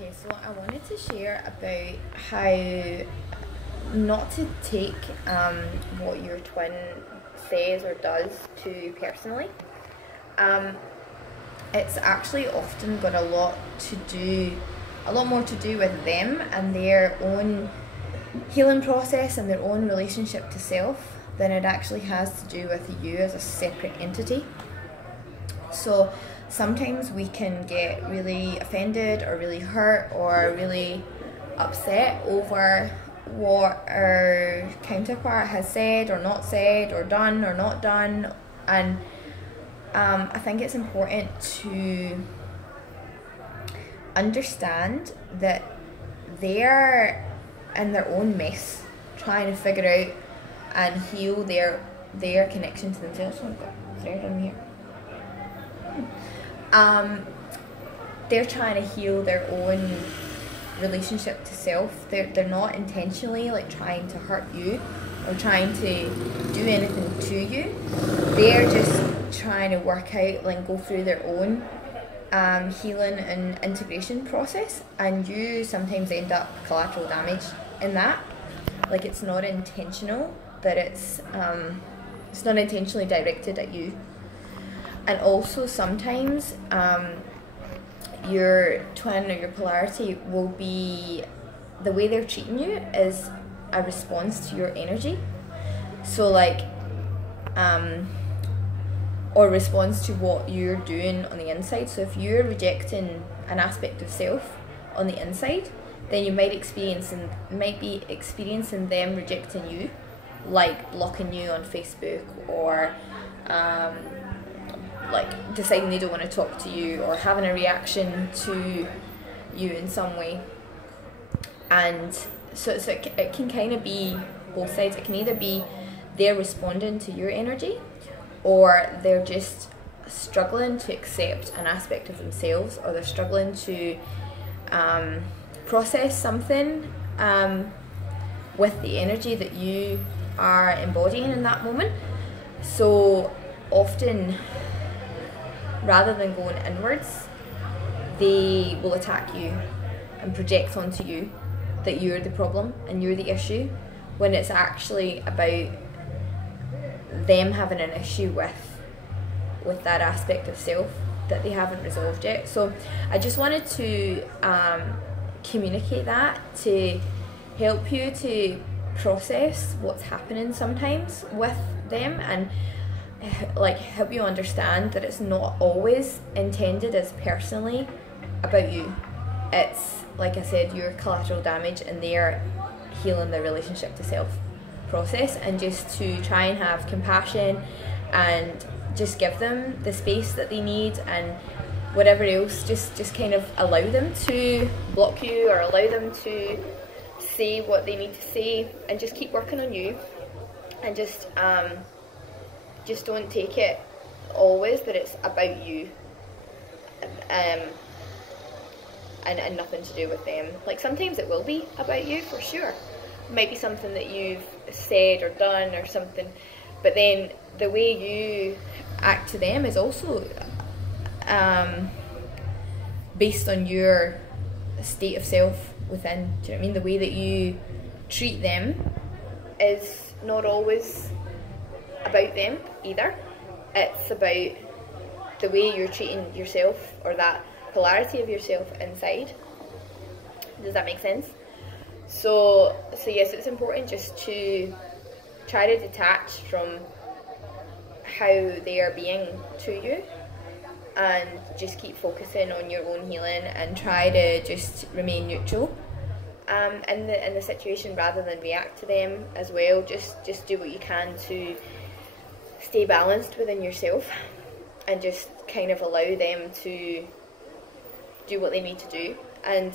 Okay, so I wanted to share about how not to take what your twin says or does to you personally. Um, it's actually often got a lot more to do with them and their own healing process and their own relationship to self than it actually has to do with you as a separate entity. So sometimes we can get really offended or really hurt or really upset over what our counterpart has said or not said or done or not done, and I think it's important to understand that they're in their own mess trying to figure out and heal their connection to themselves. Oh, I've got a thread on here. They're trying to heal their own relationship to self. They're not intentionally like trying to hurt you or trying to do anything to you. They're just trying to work out, like, go through their own healing and integration process, and you sometimes end up collateral damage in that. Like, it's not intentional, that it's not intentionally directed at you. And also sometimes your twin or your polarity will be, the way they're treating you is a response to your energy. So like, or response to what you're doing on the inside. So if you're rejecting an aspect of self on the inside, then you might be experiencing them rejecting you, like blocking you on Facebook, or like deciding they don't want to talk to you, or having a reaction to you in some way. And so it can kind of be both sides. It can either be they're responding to your energy, or they're just struggling to accept an aspect of themselves, or they're struggling to process something with the energy that you are embodying in that moment. So often, rather than going inwards, they will attack you and project onto you that you're the problem and you're the issue, when it's actually about them having an issue with that aspect of self that they haven't resolved yet. So I just wanted to communicate that to help you to process what's happening sometimes with them, and like help you understand that it's not always intended as personally about you. It's, like I said, your collateral damage, and they're healing their relationship to self process, and just to try and have compassion and just give them the space that they need, and whatever else, just kind of allow them to block you or allow them to say what they need to say, and just keep working on you, and just don't take it always that it's about you and nothing to do with them. Like, sometimes it will be about you for sure. It might be something that you've said or done or something, but then the way you act to them is also based on your state of self within. Do you know what I mean? The way that you treat them is not always about them either. It's about the way you're treating yourself, or that polarity of yourself inside. Does that make sense? So yes, it's important just to try to detach from how they are being to you, and just keep focusing on your own healing, and try to just remain neutral in the situation rather than react to them as well. Just do what you can to stay balanced within yourself, and just kind of allow them to do what they need to do. And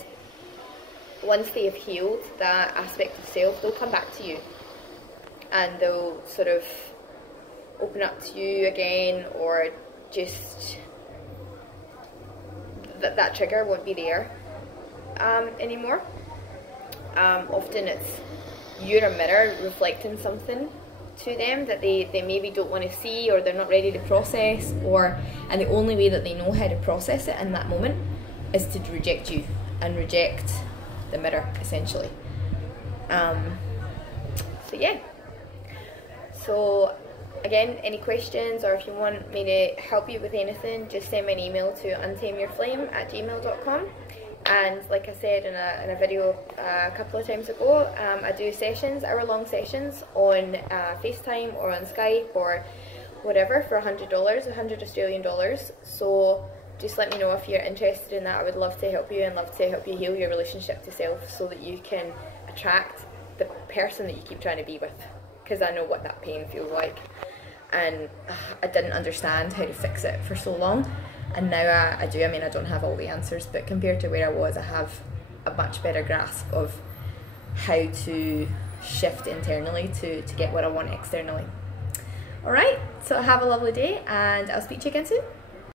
once they have healed that aspect of self, they'll come back to you, and they'll sort of open up to you again, or just that trigger won't be there anymore. Often it's you're a mirror reflecting something to them that they maybe don't want to see, or they're not ready to process, and the only way that they know how to process it in that moment is to reject you and reject the mirror, essentially. So yeah. So again, any questions, or if you want me to help you with anything, just send me an email to untameyourflame@gmail.com. And like I said in a video a couple of times ago, I do sessions, hour-long sessions on FaceTime or on Skype or whatever for $100, 100 Australian dollars. So just let me know if you're interested in that. I would love to help you and love to help you heal your relationship to self so that you can attract the person that you keep trying to be with, because I know what that pain feels like, and I didn't understand how to fix it for so long, and now I do. I mean, I don't have all the answers, but compared to where I was, I have a much better grasp of how to shift internally to get what I want externally. Alright, so have a lovely day, and I'll speak to you again soon.